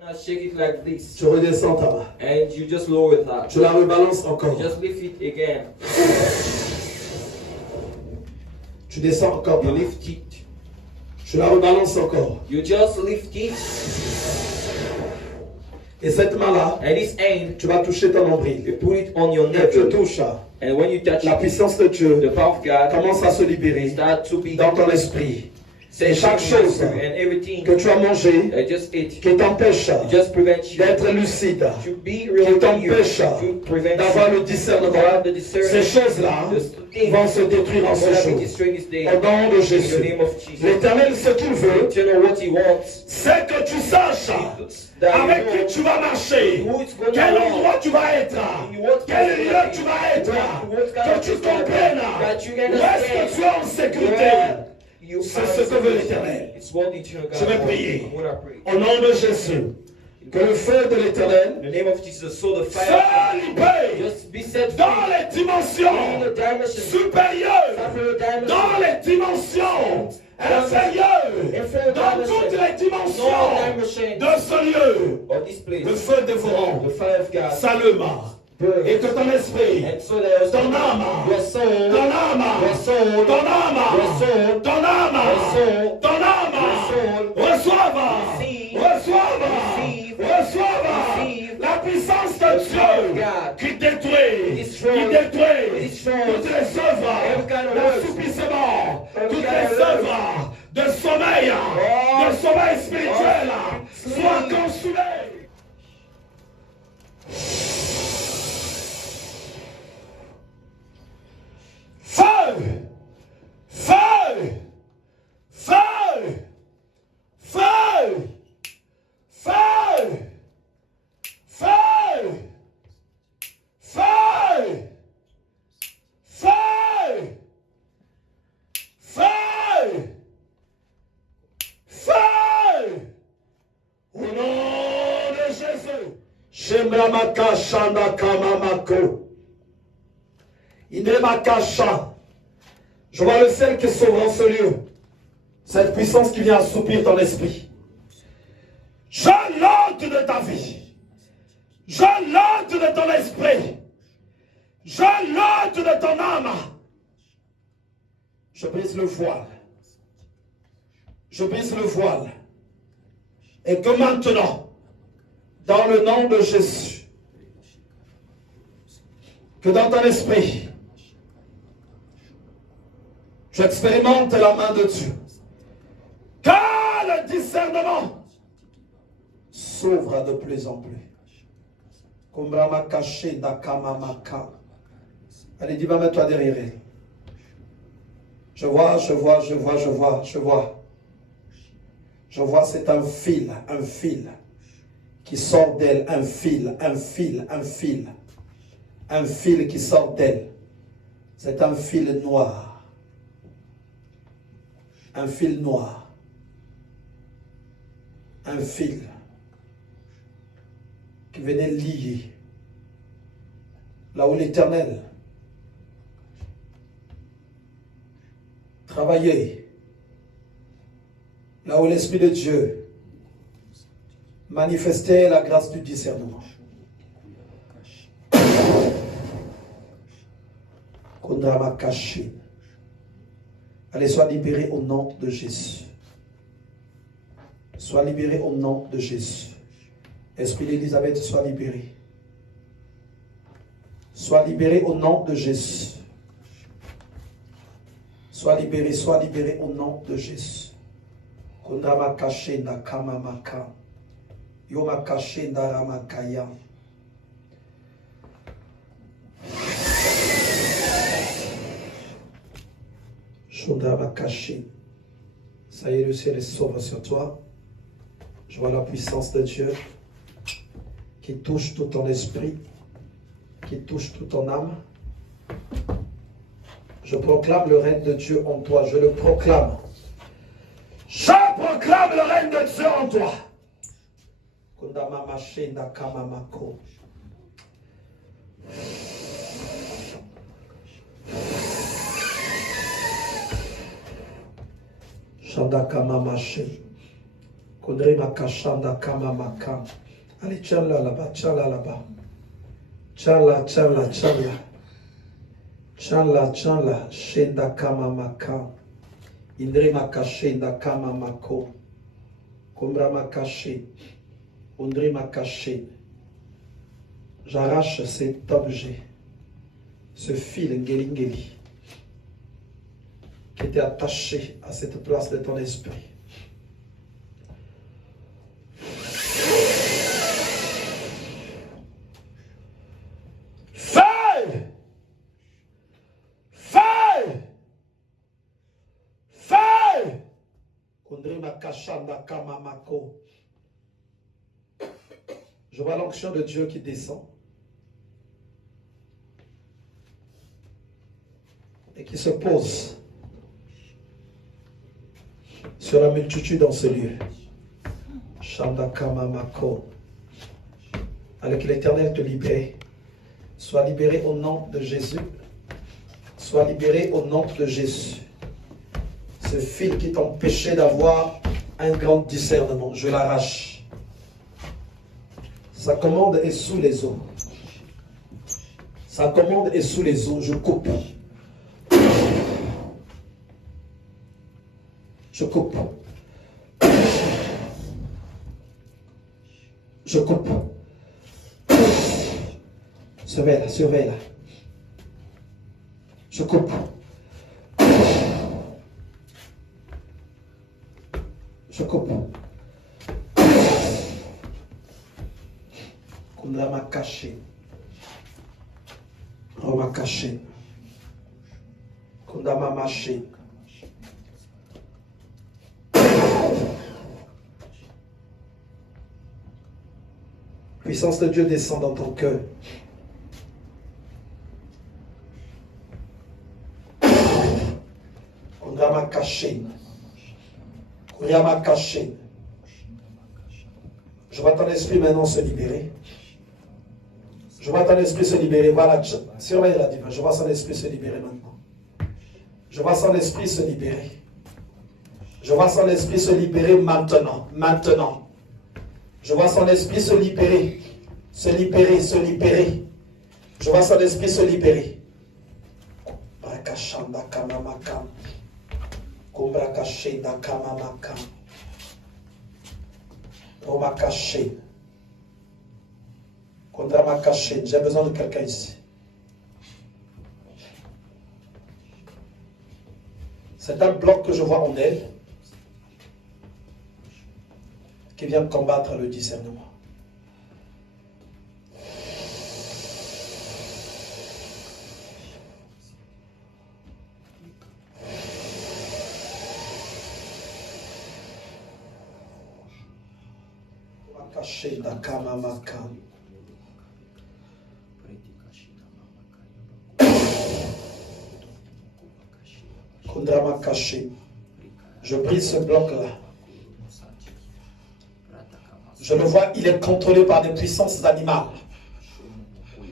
Now shake it like this. Tu redescends ta main. And you just lower that. Tu la rebalances encore. Just lift it again. Tu descends encore. You lift it. Tu la rebalances encore. You just lift it. Et cette main-là, And this hand, tu vas toucher ton nombril. you put it on your Quand tu navel. touches, And when you touch la it, puissance de Dieu the power of God commence à se libérer start to be dans ton esprit. set chaque in your chose spirit, and everything Que tu as mangé, that just ate, qui t'empêche just prevent you d'être lucide, to be qui real t'empêche to prevent d'avoir you le discernement. to have the Ces discernment. choses-là The things vont se détruire en ce will be jour. destroyed this day. Au nom de In the Jésus. name of Jesus. L'Éternel, ce qu'il veut, You know what he wants. c'est que tu saches That avec you qui know tu vas marcher, who is going quel to endroit tu vas être, quel lieu tu vas être, que tu comprennes où est-ce que tu es en sécurité. you C'est ce que veut l'Éternel. It's what the eternal God Je vais wants. prier. I'm gonna pray. Au nom de Jésus, que le feu de l'Éternel In the name of Jesus, so the se fire libère just be set free dans les in dimensions the dimension, supérieures, dimension, dans les dimensions inférieures, dans toutes les dimensions de ce lieu. of this place, Le feu dévorant the fire of God, s'allume et que ton esprit, and so that ton âme, your soul, ton âme, your soul, ton âme, your soul, ton âme, soul, ton âme, reçoive, receive, receive la puissance de Dieu qui détruit toutes les œuvres d'assoupissement, toutes les œuvres de sommeil spirituel, soient consumées. Feu! Feu! Feu! Feu! Feu! Feu! Feu! Feu! Feu! Feu! Au nom de Jésus! Shemramaka Shanda Kamamako. Inemakasha. Je vois le ciel qui s'ouvre en ce lieu. Cette puissance qui vient assoupir ton esprit. Je l'ôte de ta vie. Je l'ôte de ton esprit. Je l'ôte de ton âme. Je brise le voile. Je brise le voile. Et que maintenant, dans le nom de Jésus, que dans ton esprit, tu expérimentes la main de Dieu. Que le discernement s'ouvre de plus en plus. Allez, dis, mets-toi derrière elle. Je vois. Je vois, c'est un fil qui sort d'elle, un fil qui sort d'elle. C'est un fil noir. Un fil noir. Un fil qui venait lier là où l'Éternel travaillait, là où l'Esprit de Dieu manifestait la grâce du discernement. Allez, sois libéré au nom de Jésus. Sois libéré au nom de Jésus. Esprit d'Élisabeth, sois libéré. Sois libéré au nom de Jésus. Sois libéré au nom de Jésus. Kondama kashenda kama maka. Yoma kashenda ramakaya. Shondama kashi. Ça y est, le ciel s'ouvre sur toi. Je vois la puissance de Dieu qui touche tout ton esprit, qui touche toute ton âme. Je proclame le règne de Dieu en toi. Je le proclame. Je proclame le règne de Dieu en toi. Kondama mashenda kama mako. Shanda kama mashi. Kondre makashanda kama maka. Allez, tiens-la là-bas, tiens-la là-bas. Tiens-la, tiens-la, tiens-la. Tiens-la, tiens-la. Shenda kama maka. Indre makashenda kama mako. Kombra makaché. Ondre makaché. J'arrache cet objet, ce fil ngeli qui était attaché à cette place de ton esprit. Feuille! Feuille! Feuille! Kondre makashanda kama mako. Je vois l'onction de Dieu qui descend et qui se pose sur la multitude dans ce lieu. Shandakama Mako. Avec l'Éternel te libère. Sois libéré au nom de Jésus. Sois libéré au nom de Jésus. Ce fil qui t'empêchait d'avoir un grand discernement, je l'arrache. Sa commande est sous les eaux. Sa commande est sous les eaux. Je coupe. Je coupe. Je coupe. Surveille-la, surveille-la. Je coupe. Je coupe. Kundama caché. Roma caché. Kundama maché. Puissance de Dieu descend dans ton cœur. Kundama caché. Kundama caché. Je vois ton esprit maintenant se libérer. Je vois ton esprit se libérer. Voilà, surveille la divine. Je vois son esprit se libérer maintenant. Je vois son esprit se libérer. Je vois son esprit se libérer maintenant. Maintenant. Je vois son esprit se libérer. Se libérer, se libérer. Je vois son esprit se libérer. Brakashanda kamamakam. Kumbrakashenda kamamakam. Romakaché. Kondramacaché. J'ai besoin de quelqu'un ici. C'est un bloc que je vois en elle qui vient combattre le discernement. Caché d'Akama Makam. Kondrama caché. Je brise ce bloc-là. Je le vois, il est contrôlé par des puissances animales.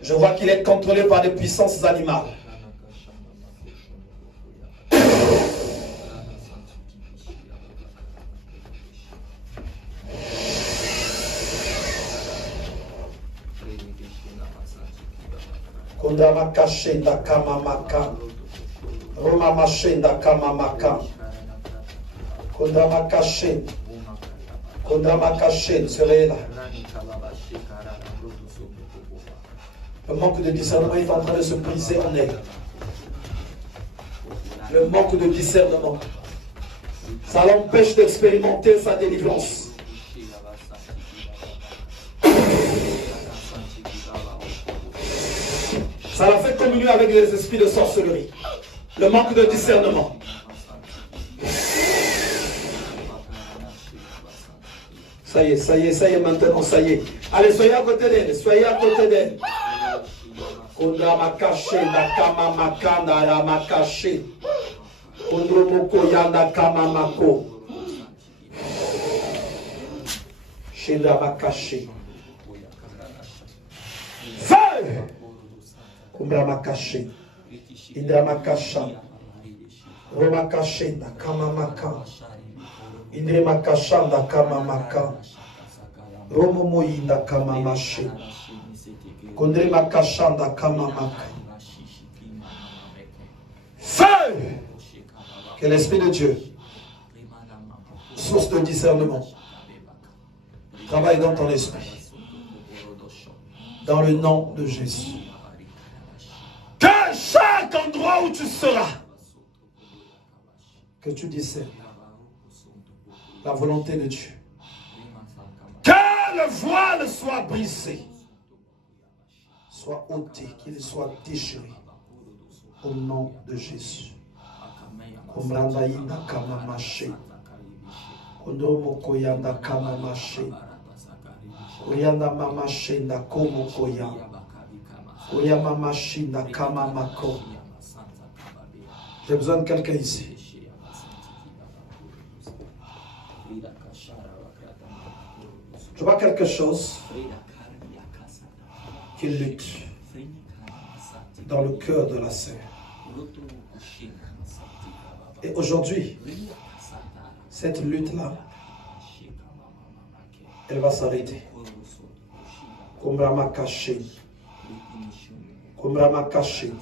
Je vois qu'il est contrôlé par des puissances animales. Kondrama caché d'Akama Makam. Roma Machenda Kamamaka. Kondrama caché. Kondrama caché, surveillez là. Le manque de discernement est en train de se briser en elle. Le manque de discernement. Ça l'empêche d'expérimenter sa délivrance. Ça l'a fait communier avec les esprits de sorcellerie. Le manque de discernement. Ça y est maintenant, ça y est. Allez, soyez à côté d'elle, soyez à côté d'elle. Kondama caché, nakama makanda, rama caché. Kondromoko yanda kama mako. Shindama caché. Feu! Kondama caché. Indrama kasha. Roma kashenda kama maka. Indrema kashanda kama maka. Romo moyinda kama maché. Kondrema kashanda kama maka. Feu! Que l'Esprit de Dieu, source de discernement, travaille dans ton esprit. Dans le nom de Jésus. Que chaque endroit où tu seras, que tu discernes la volonté de Dieu. Que le voile soit brisé, soit ôté, qu'il soit déchiré. Au nom de Jésus. Komrandaïna kama maché. Kondomo koyanda kama maché. Koyanda mama shenda komo koya. Koyama mashinda kama mako. J'ai besoin de quelqu'un ici. Je vois quelque chose qui lutte dans le cœur de la sœur. Et aujourd'hui, cette lutte-là, elle va s'arrêter. Kombrama caché. Kombrama caché.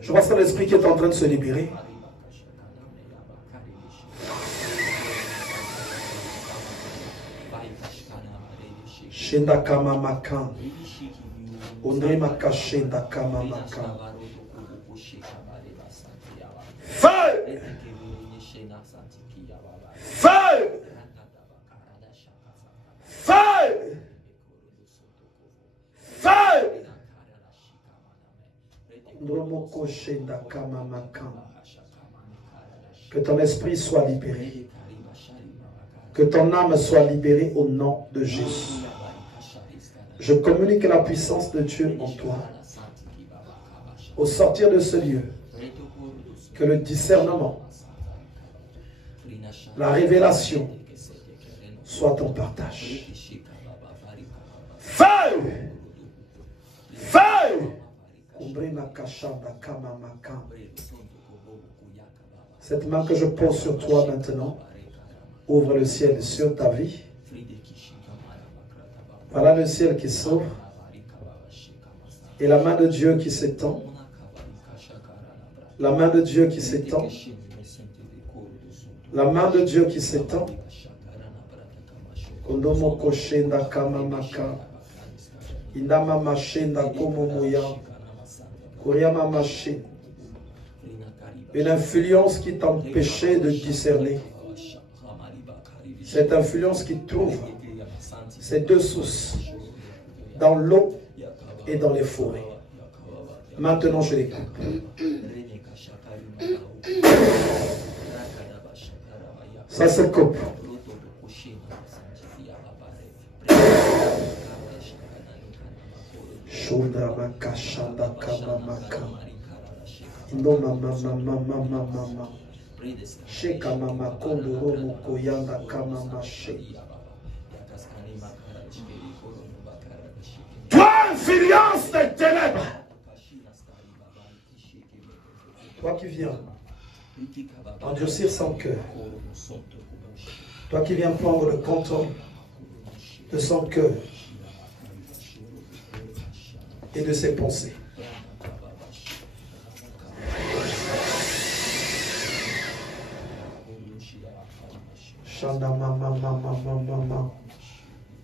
Je vois ça l'esprit qui est en train de se libérer. Shenda kama makan. Ondre makache da kama makan. Feu! Feu! Feu! Feu! Que ton esprit soit libéré. Que ton âme soit libérée au nom de Jésus. Je communique la puissance de Dieu en toi. Au sortir de ce lieu, que le discernement, la révélation soit ton partage. Feu! Feu! Cette main que je pose sur toi maintenant, ouvre le ciel sur ta vie. Voilà le ciel qui s'ouvre et la main de Dieu qui s'étend. La main de Dieu qui s'étend. La main de Dieu qui s'étend. Kondomo koshenda kama maka. Indama mashenda komo moya. Koryama maché. Une influence qui t'empêchait de discerner. Cette influence qui trouve ces deux sources dans l'eau et dans les forêts. Maintenant, je les coupe. Ça se coupe. Shodra kashanda kama maka. No mama mama mama mama. Sheka mama kondoro mukoyanda kama mashe. Toi, influence des ténèbres. Toi qui viens endurcir son cœur. Toi qui viens prendre le contrôle de son cœur et de ses pensées. Shanda mama mama mama mama.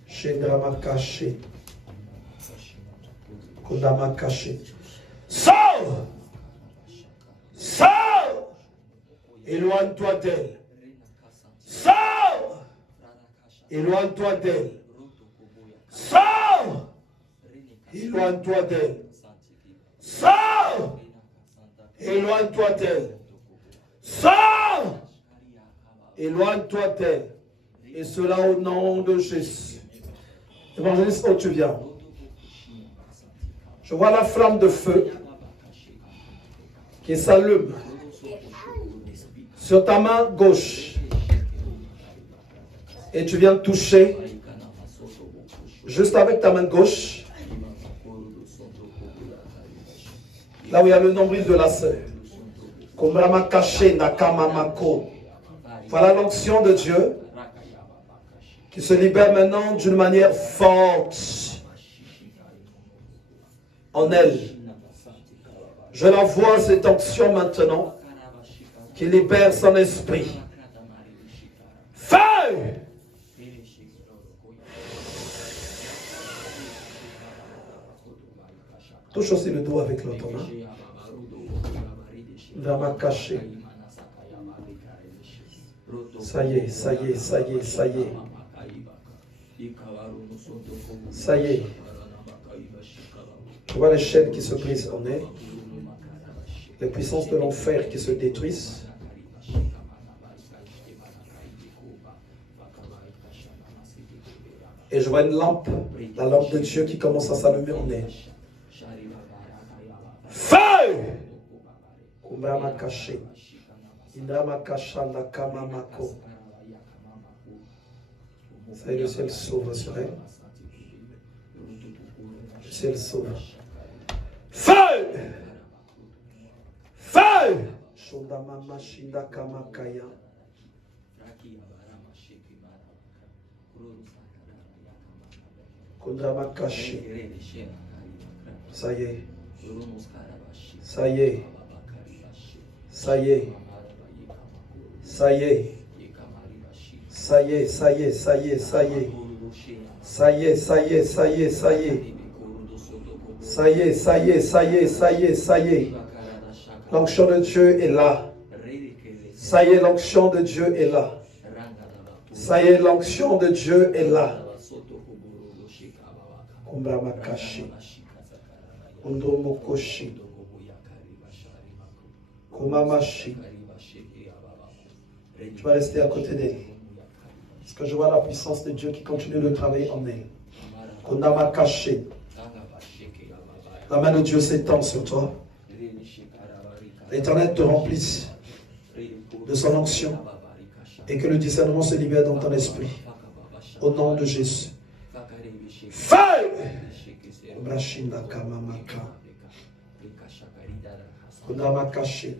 Shendrama caché. Kodama caché. Sors! Sors! Éloigne-toi d'elle. Sors! Éloigne-toi d'elle. Sors! Éloigne-toi d'elle. Sors! Éloigne-toi d'elle. Sors! Éloigne-toi d'elle. Et cela au nom de Jésus. Évangéliste, où tu viens? Je vois la flamme de feu qui s'allume sur ta main gauche. Et tu viens toucher juste avec ta main gauche là où il y a le nombril de la sœur. Voilà l'onction de Dieu qui se libère maintenant d'une manière forte en elle. Je la vois, cette onction maintenant, qui libère son esprit. Feu! Touche aussi le dos avec l'autre main. Drama caché. Ça y est, ça y est, ça y est, ça y est. Ça y est. Tu vois les chaînes qui se brisent en elle. Les puissances de l'enfer qui se détruisent. Et je vois une lampe, la lampe de Dieu qui commence à s'allumer en elle. Feu! Kumbrama caché. Indrama kashanda kamamako. Ça y est, le ciel s'ouvre sur elle. Le ciel s'ouvre. Feu! Feu! Shondama mashinda kamakaya. Kundrama caché. Ça y est. Ça y est. Ça y est. Ça y est. Ça y est, ça y est, ça y est, ça y est. Ça y est, ça y est, ça y est, ça y est. Ça y est, ça y est, ça y est, ça y est, ça y est. L'onction de Dieu est là. Ça y est, l'onction de Dieu est là. Ça y est, l'onction de Dieu est là. Kumbrama kashi. Undromo koshi. Kumamashi. Tu vas rester à côté d'elle. Parce que je vois la puissance de Dieu qui continue de travailler en elle. Kundama caché. La main de Dieu s'étend sur toi. L'Éternel te remplisse de son onction et que le discernement se libère dans ton esprit. Au nom de Jésus. Feu! Kundama caché.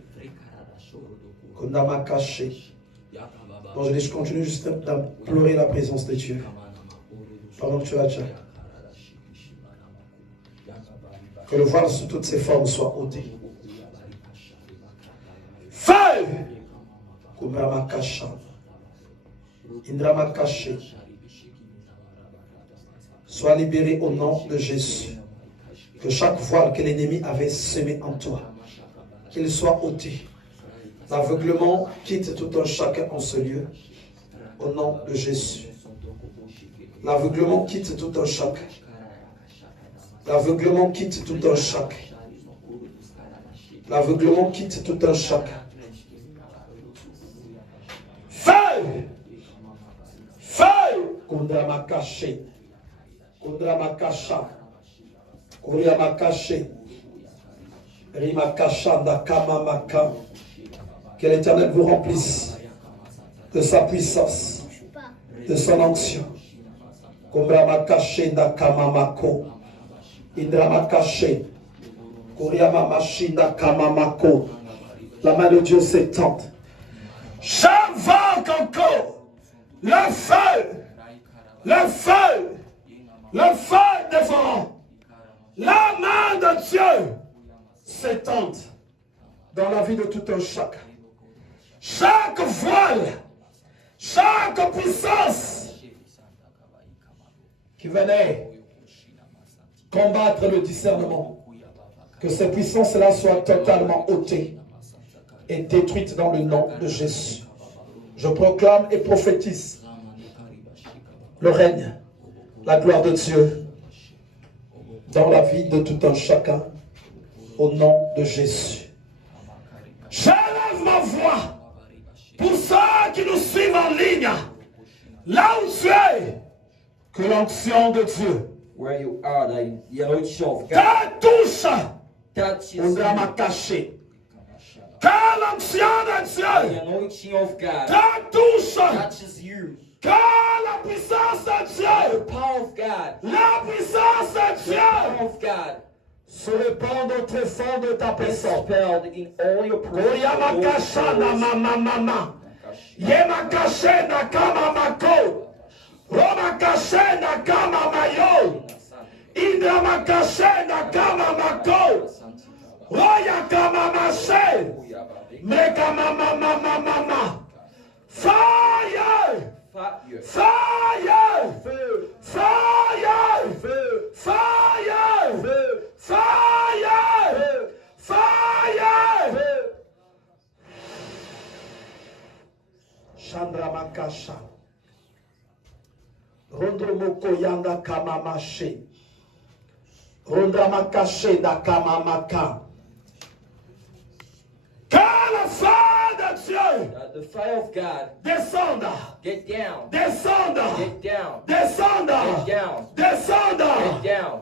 Kundama caché. Bon, je continue juste d'implorer la présence de Dieu. Pendant que tu as déjà. Que le voile sous toutes ses formes soit ôté. Feu! Kumbrama kasha. Indrama caché. Sois libéré au nom de Jésus. Que chaque voile que l'ennemi avait semé en toi, qu'il soit ôté. L'aveuglement quitte tout un chacun en ce lieu. Au nom de Jésus. L'aveuglement quitte tout un chacun. L'aveuglement quitte tout un chacun. L'aveuglement quitte tout un chacun. Feu! Feu! Kundrama caché. Kundrama kasha. Kuriama caché. Rima kashanda kamamaka. Que l'Éternel vous remplisse de sa puissance, de son onction. Kumbrama caché da kamamako. Indrama caché. Kuriama mashinda kamamako. La main de Dieu s'étend. J'invoque encore le feu, le feu, le feu dévorant. La main de Dieu s'étend dans la vie de tout un chacun. Chaque voile, chaque puissance qui venait combattre le discernement, que ces puissances-là soient totalement ôtées et détruites dans le nom de Jésus. Je proclame et prophétise le règne, la gloire de Dieu dans la vie de tout un chacun au nom de Jésus. J'élève ma voix pour ceux qui nous suivent en ligne. là où tu es, que l'onction de Dieu where you are, the anointing of God te touche. touches On you. m'a caché. Que l'onction de The Dieu anointing of God te touche. touches you. Que la puissance de The Dieu, power of God, la puissance de the Dieu power of God se répand au tréfonds de ta is personne. spelled in all your Oyamakasha na mama mama. Yemakashe na kama mako. Romakashe na kama mayo. Indramakashe na kama mako. Roya kama mashe. Meka mama mama mama. Fire! Fire. Fire! Feu. Fire! Feu. Fire! Feu. Fire! Feu. Fire! Feu. Chandra Makasha. Rondromoko yanda kamamashe. Rondra makashe da kamamaka. Que le feu de Dieu The fire of God, descenda, get down. descenda, Get down. descenda, Get down. descenda. Get down.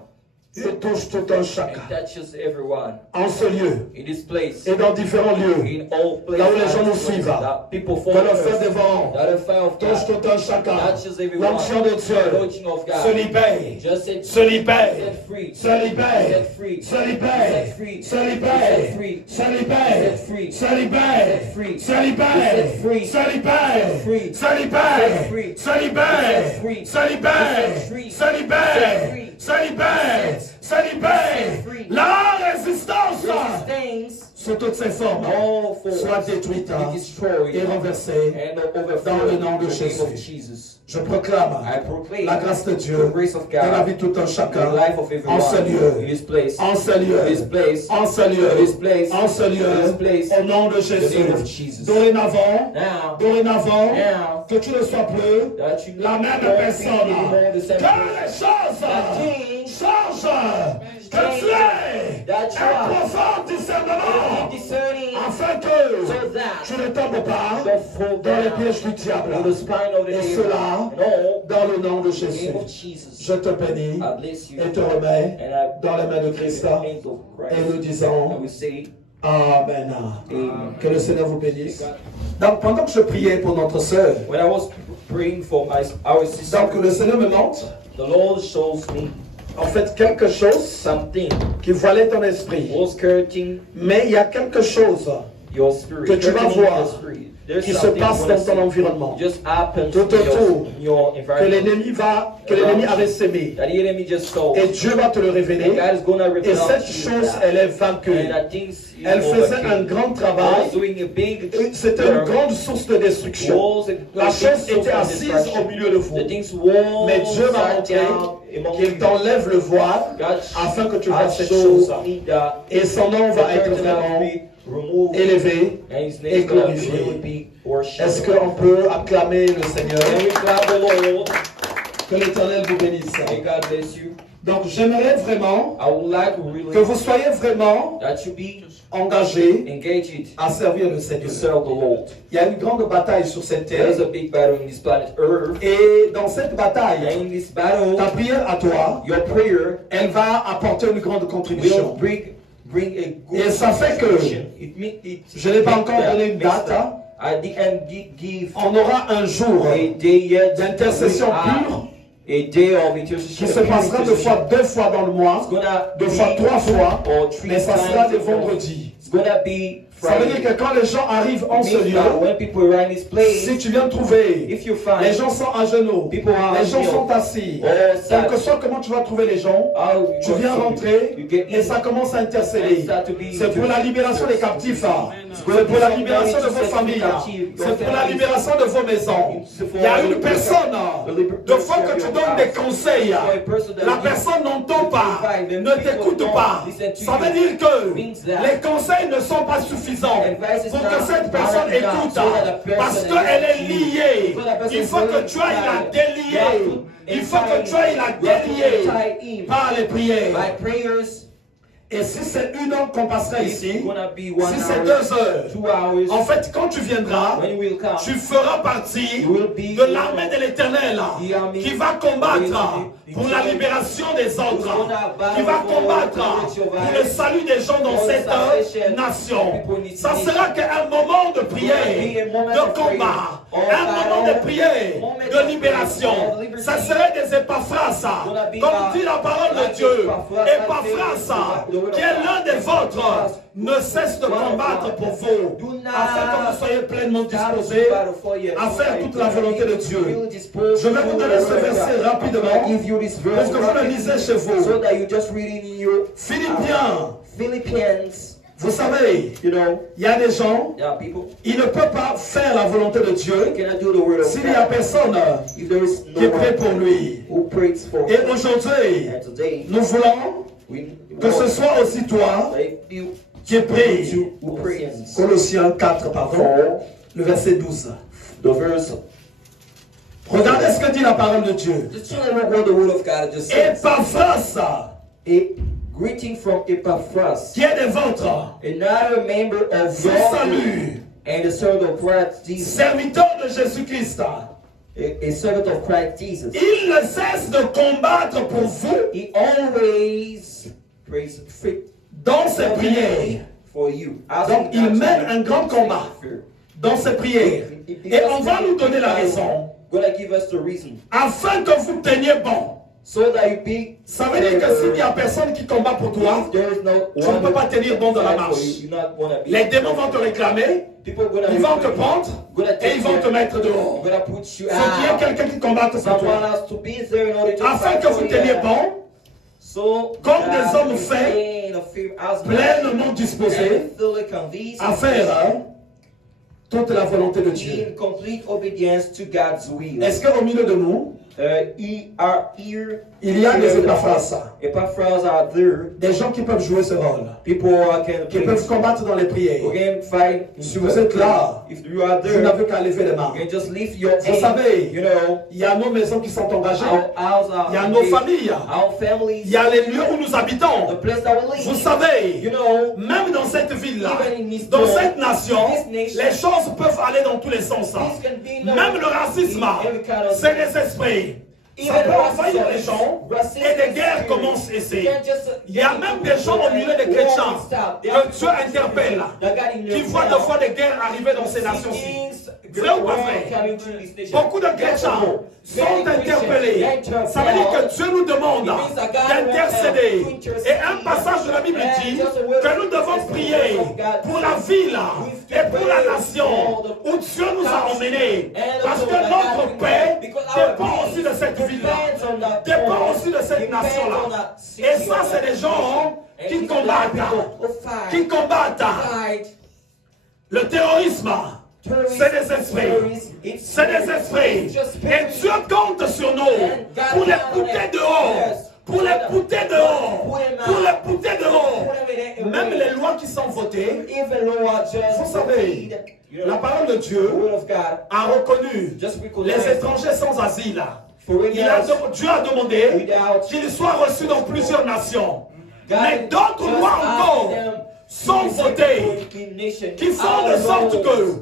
Et touche tout un And chacun. touches everyone. En ce lieu In this place. et dans différents lieux. In all places. Là où les gens nous suivent. That people Que follow le feu us. dévorant That the fire of touche God tout un chacun. touches everyone. L'onction de The Dieu anointing of God. se libère. Just set Se libère. set free. Se libère. Set free. Se libère. Set free. Se libère. Set free. Se libère. Set free. Se libère. Set free. Se libère. Set free. Se libère. Set free. Se libère. Set free. Se libère. Set free. Se libère. Set free. Se libère. Set free. Se libère. Se libère. Set free. La résistance Resistance, sous toutes ses formes all force, soit détruite be destroyed et renversée and overthrown dans le nom de in the name of Jésus. Jesus. Je proclame I proclaim la grâce de Dieu the grace of dans la God vie de tout un in chacun the life of en ce everyone lieu, in this place. en ce lieu, In this place. en ce lieu, In this place. en ce lieu, In this place. au nom de In the name of Jésus. Jesus. Dorénavant, Now, dorénavant, Now, que tu ne sois plus that you la même don't personne, be anymore the same que les person. choses That change, changent, que tu aies that you un are profond discernement, discerning, afin que so that tu ne tombes pas don't fall dans les down pièges du diable. in the spine of the Et devil. cela And all dans le nom de in the Jésus. name of Jesus. Je te bénis I bless you et te remets and I dans les mains de Christ. in the hands of Et nous Christ. disons And we say, Amen. Amen. Que le Seigneur vous bénisse. Donc pendant que je priais pour notre sœur, When I was praying for our sister, donc le Seigneur me montre the Lord shows me en fait quelque chose something qui voilait ton esprit. was curtain Mais il y a quelque chose your spirit. Que tu vas curtaining voir your spirit. There's qui se something passe you wanna dans ton see. environnement. Just happens Tout autour. in your Que environment. l'ennemi avait sémé. That the enemy just stole. Et Dieu va te le And révéler. God is gonna reveal Et cette to you chose, that. elle est vaincue. And that things is Elle faisait overcame. un grand God travail. is doing a big Et c'était une grande source de destruction. walls and La big chose source était of assise destruction. au milieu de vous. The things walls Mais Dieu m'a sat montré down among qu'il you. t'enlève le voile God afin que tu vois has cette showed chose. me that Et son nom va être the curtain vraiment will be removed élevé. and his et name is gonna glorifié. really be worshipped. Est-ce qu'on peut acclamer le Seigneur? And we clap the Lord. Que l'Éternel vous bénisse. May God bless you. Donc j'aimerais vraiment I would like to really que vous soyez vraiment that you be engagés engaged à servir le to Seigneur. serve the Lord. Il y a une grande bataille sur cette terre. There's a big battle in this planet Earth. Et dans cette bataille, And in this battle, ta prière à toi, your prayer elle va apporter une grande will contribution. bring a good Et ça fait que contribution. je n'ai pas encore donné une date. I didn't give On aura un jour a day yet. d'intercession We have pure a day of intercession. qui se passera deux fois dans le mois, It's gonna deux fois, be 3 fois, or 3 mais ça sera times des a month. vendredis. It's gonna be Ça veut Friday. dire que quand les gens arrivent en ce Means lieu, that when people are in this place, si tu viens de trouver, if you find les gens sont à genoux, people are les gens kneeled, sont assis, or quel que sat, soit comment tu vas trouver les gens, how tu you viens go to- rentrer you get et in. ça commence à interceller. C'est pour la libération des captifs, c'est pour la libération de vos familles, c'est pour la libération de vos maisons. Il y a une personne, de fois que tu donnes des conseils, la personne n'entend pas, ne t'écoute pas. Ça veut dire que les conseils ne sont pas suffisants pour que cette personne écoute, parce qu'elle est liée. Il faut que tu ailles la délier. Il faut que tu ailles la délier par les prières. by prayers. Et si c'est 1 heure qu'on passerait It's ici, gonna be 1 si c'est hour, 2 heures, 2 hours. en fait, quand tu viendras, When you will come, tu feras partie you will be de l'armée de l'Éternel the army qui va combattre the pour la victory, libération des autres, who's gonna battle qui va for combattre the pour rights le of salut des gens dans for the cette salvation nation. of people in this Ça nation. sera qu'un moment de prière, Will be a moment de of combat, prayer, un of moment de battle, prière, moment de of libération. prayer, of liberty. Ça serait des épaphras, Gonna be comme dit la parole de like Dieu. Epaphras, Épaphras, the word of qui est God. l'un des vôtres, ne cesse de combattre pour vous, Do not afin que vous soyez pleinement disposés battle for you. à faire toute la volonté de Dieu. Will dispose Je vais vous donner ce verset rapidement give you this pour verse que vous le lisez chez vous. so that you just read it in your Philippiens, Philippians. vous savez, You know, il y a des gens, there are people ils ne peuvent pas faire la volonté de who Dieu cannot do the word of s'il n'y a God personne if there is qui est no prêt one pour lui. who prays for Et him. aujourd'hui, And today, nous voulons we que ce soit aussi toi that if you qui es prêt. who prays. Colossiens 4, pardon, le verset 12. The verse. Regardez ce que dit la parole de Dieu. Just tell them what the word of God just says. Épaphras, A greeting from Epaphras, qui est des vôtres, another member of vous your salue, and a servant of Christ Jesus. serviteur de Jésus-Christ. A servant of Christ Jesus. Il ne cesse de combattre pour vous He always prays dans ses prières. for you. Donc il mène un grand combat dans ses prières. Et on va nous donner la raison, Gonna give us the reason afin que vous teniez bon. so that you be. Ça veut dire que s'il n'y a personne qui combat pour toi, If there is no tu ne one peux pas tenir bon dans la fight for marche. you, you're not gonna be. Les démons vont te réclamer, People gonna ils vont te reclaim you. prendre Gonna et take ils vont you. te mettre dehors. Gonna put you Il faut qu'il y ait out. quelqu'un qui combatte pour Someone toi. has to be there in order to Afin fight que for vous you. teniez bon, So, comme des that hommes you faits, remain of him as pleinement disposés and fully convinced à faire toute la volonté de Dieu. in complete obedience to God's will. Est-ce qu'au milieu de nous, Here, il y a des Épaphras, Epaphras are there. des gens qui peuvent jouer ce rôle, People qui can peuvent combattre dans les prières? who can fight. Si vous êtes là, If you are vous there, n'avez qu'à lever les mains. you can just lift your Vous hand. savez, You know, il y a nos maisons qui sont engagées, il y a nos engaged, familles, our families, il y a les lieux où nous the habitons. place that we live. Vous savez, You know, même dans cette ville-là, even in this dans world, cette nation, this nation, les choses peuvent aller dans tous les sens. this can be no Même le racisme, in every kind of c'est les esprits. Ça Even peut envahir les racism, gens racism et des is guerres serious. commencent ici. You can't just- Il y a même des gens au milieu des chrétiens que Dieu interpelle, qui voient des fois des guerres arriver dans ces nations-ci. Vrai ou pas vrai? Beaucoup de chrétiens sont interpellés. Ça veut dire que Dieu nous demande d'intercéder. Et un passage de la Bible dit que nous devons prier pour la ville et pour la nation où Dieu nous a emmenés. Parce que notre paix dépend aussi de cette ville-là, dépend aussi de cette nation-là. Et ça, c'est des gens qui combattent, le terrorisme. C'est des esprits. C'est des esprits. Et Dieu compte sur nous pour les pouter dehors. Pour les pouter dehors. Pour les pouter dehors. Même les lois qui sont votées, vous savez, la parole de Dieu a reconnu les étrangers sans asile. Dieu a demandé qu'ils soient reçus dans plusieurs nations. Mais d'autres lois encore sont votées qui font de sorte que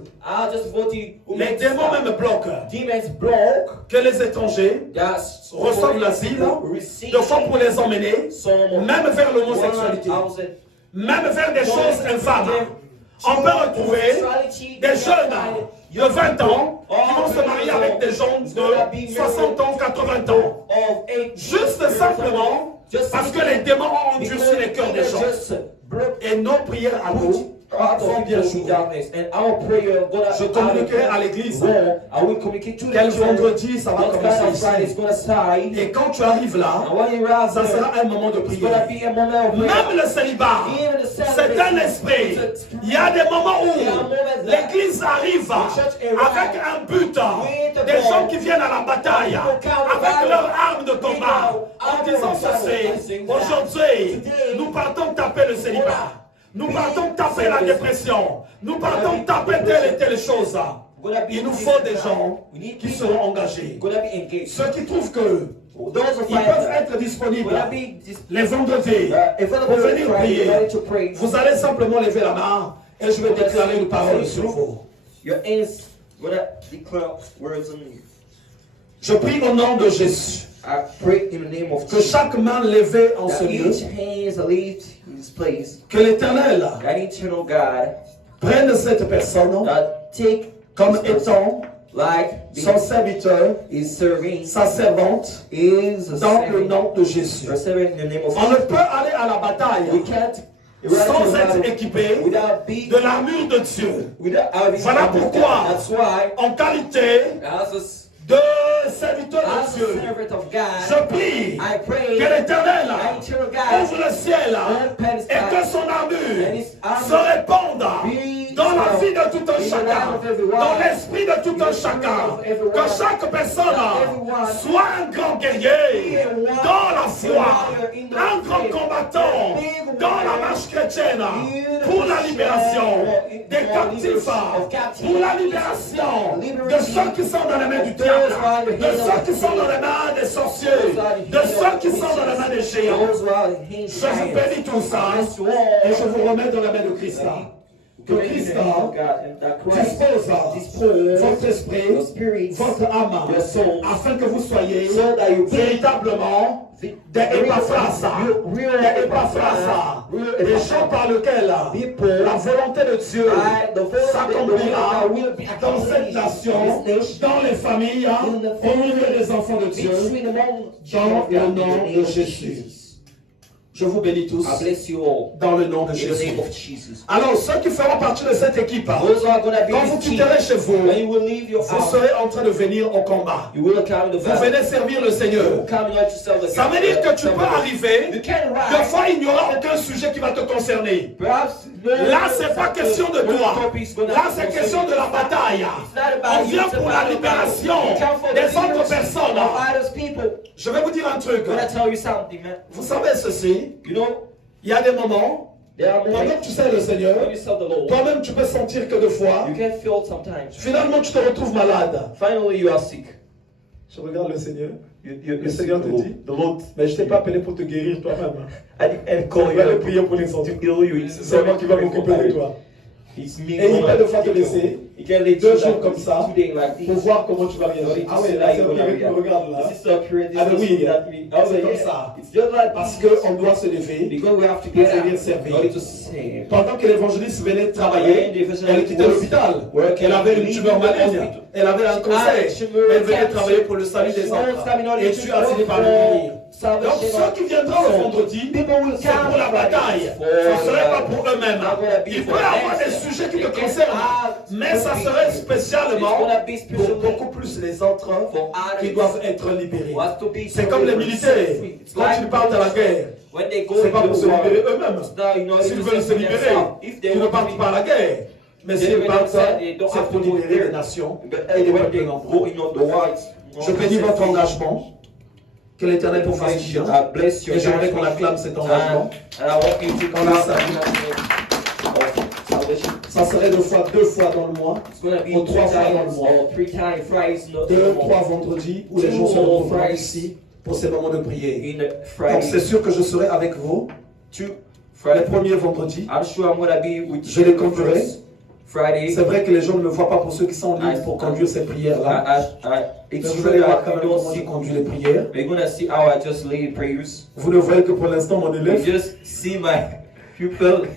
les démons même bloquent que les étrangers reçoivent l'asile, de fois pour les emmener, même vers l'homosexualité, même vers des choses infâmes. On peut retrouver des jeunes de 20 ans qui vont se marier avec des gens de 60 ans, 80 ans. Juste simplement parce que les démons ont endurci les cœurs des gens. Et nos prières à nous vont bien jouer. Je communiquerai à l'église quel vendredi ça va commencer ici. Et quand tu arrives là, ça sera un moment de prière. Même le célibat, c'est un esprit. Il y a des moments où l'église arrive avec un but. Des gens qui viennent à la bataille avec leurs armes de combat en disant ceci: aujourd'hui, nous partons taper le célibat. Nous partons taper la dépression. Nous partons taper telle et telle chose. Gonna be Il nous faut des gens We need qui people seront engagés. gonna be engaged. Ceux qui trouvent que Those who ils find peuvent that être disponibles gonna be les vendredis available pour venir Friday, prier. ready to pray. Vous allez simplement lever la main et je vais déclarer une parole sur vous. Your hands gonna declare words on you. Je prie au nom de Jésus I pray in the name of que Jesus. chaque main levée en ce That lieu, each hands are lifted in this place. que l'Éternel That eternal God prenne cette personne that take comme this person étant like son serviteur, is serving sa servante, is a dans le serving. nom de Jésus. You're serving in the name of On ne Jesus. peut aller à la We bataille can't sans être équipé without being de l'armure de Dieu. without having Voilà armor. pourquoi, That's why en qualité as de serviteur a de Dieu, servant of God, je prie I pray que l'Éternel that eternal God ouvre le ciel open his et que eyes son armure and his armor se répande be dans la vie de tout un in the life chacun, of everyone, dans l'esprit de tout in un the chacun, spirit of everyone, que chaque personne that everyone soit un grand guerrier be a warrior, dans la foi, warrior in the un grand faith, combattant a big dans la warrior marche chrétienne in the pour la Christian libération in des the captifs, of captives, pour la libération de ceux qui sont dans les mains du those who are diable, in the de hands ceux of qui sont dans les mains des sorciers, de ceux qui sont dans les mains des géants. those who are in hands Je vous bénis tout ça et je vous remets dans la main de Christ. Que Christ dispose votre esprit, votre âme, afin que vous soyez véritablement des Épaphras, des gens par lesquels la volonté de Dieu s'accomplira dans cette nation, dans les familles, au milieu des enfants de Dieu, dans le nom de Jésus. Je vous bénis tous I bless you all dans le nom de in the Jésus. name of Jesus. Alors, ceux qui feront partie de cette équipe, Those who are going to be quand vous his team, quitterez chez vous, when you will leave your vous house, serez en train de venir au combat. you will come to the Vous battle. venez servir le You Seigneur. will come in order to serve the Ça veut dire que tu peux You arriver, can des ride. fois il n'y aura aucun sujet qui va te concerner. Perhaps Là, c'est pas question de toi. Là, c'est question de la bataille. On vient pour la libération des autres personnes. Je vais vous dire un truc. I'm going to tell you something, man. Vous savez ceci, You know, il y a des moments, there are pendant moments que tu sais le Seigneur, when you serve the Lord, toi-même tu peux sentir que des fois, you can feel sometimes. finalement tu te retrouves malade. Finally, you are sick. Je regarde le Seigneur. You Le Seigneur te dit, the Lord, mais je ne t'ai pas appelé pour te guérir toi-même. and On call va aller you prier pour les to autres. heal you. C'est moi qui va m'occuper de toi. It's me. Et il peut de fois te laisser He can let 2 you jours like comme ça today like this. pour voir comment tu vas réagir. Ah oui, là c'est ok, tu me regardes là. This is so pure. This Ah is oui, that we. c'est comme yeah. ça. It's just like Parce this. qu'on doit se lever. Because we have to Pour get venir out servir. in order to save. Pendant que l'évangéliste venait travailler, elle quittait l'hôpital. Elle avait une tumeur maligne. Elle avait un cancer. Elle venait travailler pour le salut des enfants. Et Dieu a fini par le guérir. Donc ceux qui viendront le vendredi, c'est pour la bataille. Ce ne serait pas pour eux-mêmes. Il peut y avoir des sujets qui te concernent, mais ça serait spécialement pour beaucoup plus les autres qui doivent être libérés. C'est comme les militaires. Quand ils partent à la guerre, When they go c'est pas pour se into war, libérer eux-mêmes. it's not in order S'ils to veulent se save libérer, themselves. If they ils ne want to partent pas à la guerre. Mais They s'ils will partent, not say they don't c'est have pour to go libérer there. les nations But et les when peuples they non go in on the whites, Je bénis votre engagement. Que l'Éternel vous fasse du bien. I bless your Et j'aimerais qu'on acclame cet engagement. And I want you to On come a out ça. of salvation. Ça serait 2 fois dans le mois. It's going to be Ou 3 fois dans le times mois. or 3 times Fridays, not 2, more. 3 vendredis où les gens se retrouveront ici pour ces moments de prière. In Donc Friday, c'est sûr que je serai avec vous 2 les Friday. premiers vendredis. I'm sure I'm going to be with Je you les the conduirai. first Friday. C'est vrai que les gens ne me voient pas pour ceux qui sont libres pour conduire ces prières-là. Mais It's vous true allez voir that quand même you don't comment je see. conduis les prières. You're going to see how I just lead prayers. Vous ne voyez que pour l'instant mon You élève. just see my pupil,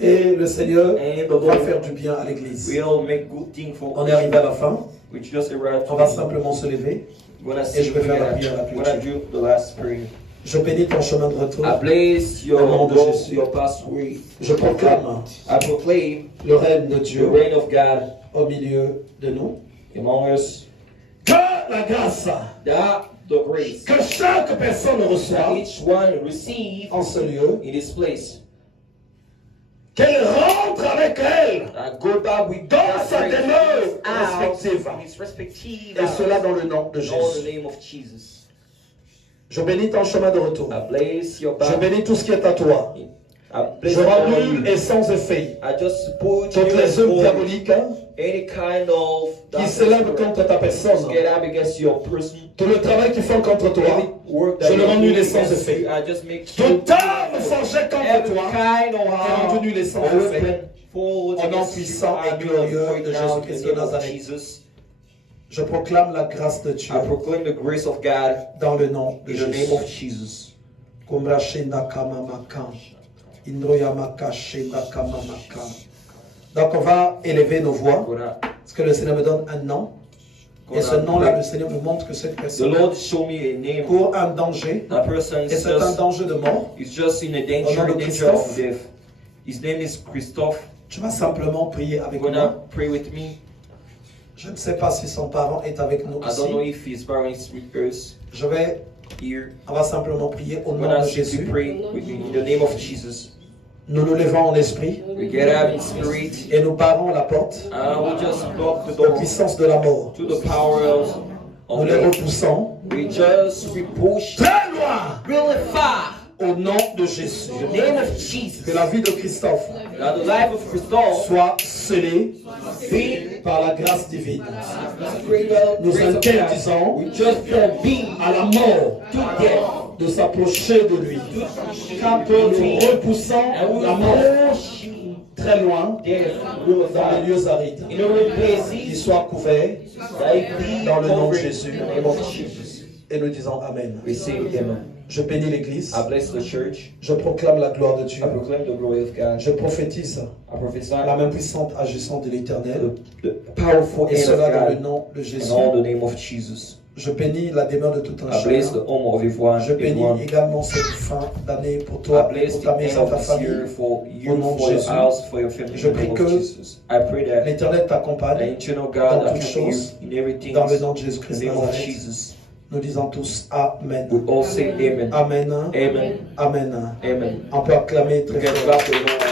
Et le Seigneur and the va Lord faire du bien à l'église. will make good things for On est arrivé à la fin. We just arrived. On va simplement se lever. We're gonna Et je vais faire la together. prière la We're gonna clôture. do the last prayer. Je bénis ton chemin de retour. I bless your Au nom de road, Jésus. your pathway. Je proclame I proclaim le règne de the Dieu reign of God au milieu de nous. among us. Que la grâce That the grace que chaque personne that reçoit each one receive en ce lieu, in this place. qu'elle rentre avec elle Go back with dans that sa grace demeure out respective. in its respective Et cela dans le nom de house. In the Jésus. name of Jesus. Je bénis ton chemin de retour. I bless your Je back. bénis tout ce qui est à toi. I bless Je all rends nul you. et sans effet I just put toutes you les as œuvres holy. diaboliques any kind of qui s'élève contre ta personne, get up against your person, tout le travail qu'ils font contre toi, every work that je le you rends do nul et sans against effet. you, I just make Toute arme forgée contre every toi kind of est rendue nulle et sans effet. weapon forward Au nom against puissant you, et I do glorieux avoid de now in Jésus-Christ the de name of Nazareth. Jesus. Je proclame la grâce de Dieu I proclaim the grace of God dans le nom de in the name Jésus. of Jesus. Donc on va élever nos voix, Gonna- parce que le Seigneur me donne un nom. Et ce gonna nom-là, pray. le Seigneur me montre que cette The personne Lord showed me a name. court un danger, That person et c'est un danger de mort. is just in a Au nom de danger of Christophe. death. His name is Christophe. Tu vas simplement prier avec Gonna moi. pray with me. Je ne sais pas si son parent est avec nous I don't know ici. if his parents with us Je vais, here. on va simplement prier au I'm nom gonna de ask you to Jésus. pray with me in the name of Jesus. Nous nous levons en esprit We get up in spirit. et nous barrons la porte I will just block the aux door puissances de la mort. to the power of Nous les death. repoussons We just repush très loin really far. au nom de Jésus. In the name of Jesus. Que la vie de Christophe That the life of Christophe soit scellée be par la grâce divine. greater. Nous interdisons We just forbid à la mort to death. de s'approcher de lui. Nous repoussons la mort très loin Death will dans les lieux arides. in every place Qu'il soit couvert dans le nom de Jésus. in the name of Jesus. Et nous disons Amen. We say amen. Je bénis l'Église. I bless the church. Je proclame la gloire de I Dieu. proclaim the glory of God. Je prophétise I prophesy la main puissante agissante de l'Éternel. the powerful Et hand of cela dans le God nom de in Jésus. all the name of Jesus. Je bénis la demeure de tout un I bless the chacun. home of everyone. Je bénis everyone. également cette fin d'année pour I toi, bless pour the ta end maison, of ta this famille. year for you, Au nom de for your Jésus. house, for your family. Je In the prie name que of Jesus. I pray that l'Éternel the t'accompagne eternal dans God toutes accompany you choses, in everything. dans le nom de In the Jésus-Christ de name of Nazareth. Jesus. Nous disons tous Amen. We all say amen. Amen. Amen. Amen. Amen. On peut acclamer We très can fort. clap the Lord.